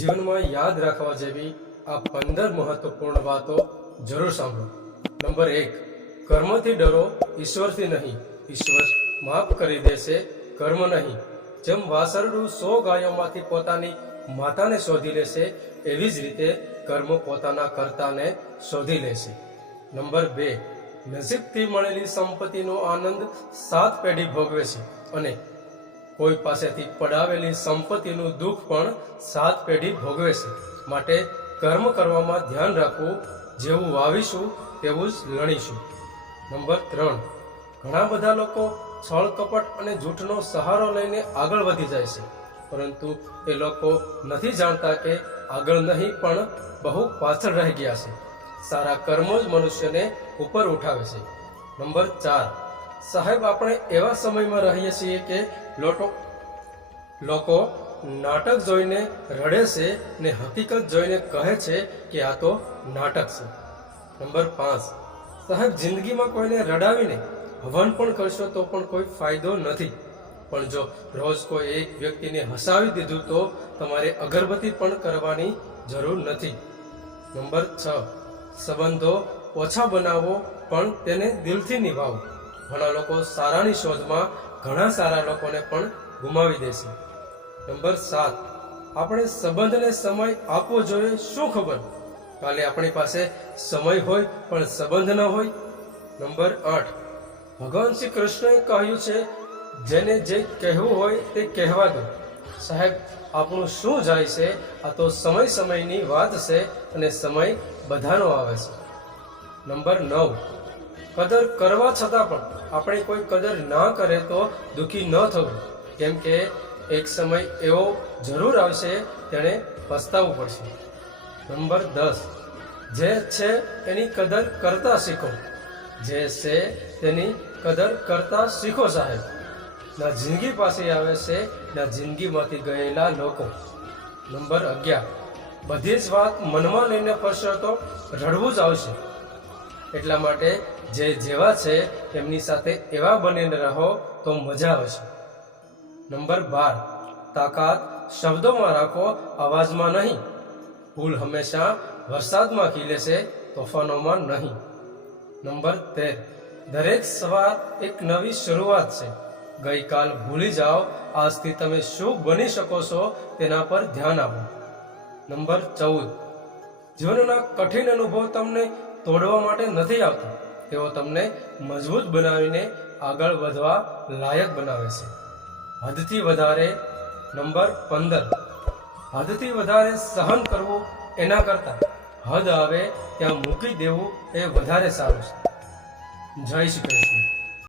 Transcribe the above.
જીવનમાં યાદ રાખવા જેવી આ પંદર મહત્વપૂર્ણ વાતો જરૂર સાંભળો. નંબર એક, કર્મથી ડરો, ઈશ્વરથી નહીં. ઈશ્વર માફ કરી દેશે, કર્મ નહીં. જેમ વાસરડું સો ગાયોમાંથી પોતાની માતાને શોધી લેશે, એવી જ રીતે કર્મ પોતાના કર્તાને શોધી લેશે. નંબર બે નસીબથી મળેલી સંપત્તિનો આનંદ સાત પેઢી ભોગવે છે અને કોઈ પાસેથી પડાવેલી સંપત્તિનું દુઃખ પણ સાત પેઢી ભોગવે છે. માટે કર્મ કરવામાં ધ્યાન રાખવું, જેવું વાવીશું તેવું જ લણીશું. નંબર ત્રણ. ઘણા બધા લોકો છળ કપટ અને જૂઠનો સહારો લઈને આગળ વધી જાય છે. પરંતુ એ લોકો નથી જાણતા કે આગળ નહીં પણ બહુ પાછળ રહી ગયા છે. સારા કર્મો જ મનુષ્યને ઉપર ઉઠાવે છે. નંબર ચાર. સાહેબ, આપણે એવા સમયમાં રહીએ છીએ કે લોટો લોકો નાટક જોઈને રડે છે ને હકીકત જોઈને કહે છે કે આ તો નાટક છે. નંબર પાંચ. સાહેબ, જિંદગીમાં કોઈને રડાવીને હવન પણ કરશો તો પણ કોઈ ફાયદો નથી. પણ જો રોજ કોઈ એક વ્યક્તિને હસાવી દીધું તો તમારે અગરબત્તી પણ કરવાની જરૂર નથી. નંબર છ. સંબંધો ઓછા બનાવો પણ તેને દિલથી નિભાવો. ઘણા લોકો સારાની શોધમાં ઘણા સારા લોકોને પણ ગુમાવી દેશે નંબર સાત, આપણે સંબંધને સમય આપવો જોઈએ શું ખબર? કાલે આપણી પાસે સમય હોય પણ સંબંધ ન હોય? નંબર આઠ, ભગવાન શ્રી કૃષ્ણએ કહ્યું છે, જેને જે કહેવું હોય તે કહેવા દો. સાહેબ, આપણું શું જાય છે? આ તો સમય સમયની વાત છે અને સમય બધાનો આવે છે. નંબર નવ કદર કરવા છતાં પણ આપણે કોઈ કદર ના કરે તો દુઃખી ન થવું. કેમ કે એક સમય એવો જરૂર આવશે, તેણે પસ્તાવવું પડશે. નંબર દસ. જે છે એની કદર કરતા શીખો. જે છે તેની કદર કરતા શીખો સાહેબ. ના જિંદગી પાસે આવે છે, ના જિંદગીમાંથી ગયેલા લોકો. નંબર અગિયાર. બધી જ વાત મનમાં લઈને ફરશો તો રડવું જ આવશે. એટલા માટે જે જેવા છે એમની સાથે એવા બનીને રહો તો મજા આવશે. નંબર બાર, તાકાત શબ્દોમાં રાખો, અવાજમાં નહીં. ફૂલ હંમેશા વરસાદમાં ખીલે છે, તોફાનોમાં નહીં. નંબર તેર, દરેક સવાર એક નવી શરૂઆત છે. ગઈકાલ ભૂલી જાઓ, આજથી તમે શું બની શકો છો તેના પર ધ્યાન આપો. નંબર ચૌદ, જીવનના કઠિન અનુભવ તમને તોડવા માટે નથી આવતા. તેઓ તમને મજબૂત બનાવીને આગળ વધવા લાયક બનાવે છે. હદથી વધારે નંબર પંદર. હદથી વધારે સહન કરવું એના કરતાં હદ આવે ત્યાં મૂકી દેવું એ વધારે સારું છે. જય શ્રી કૃષ્ણ.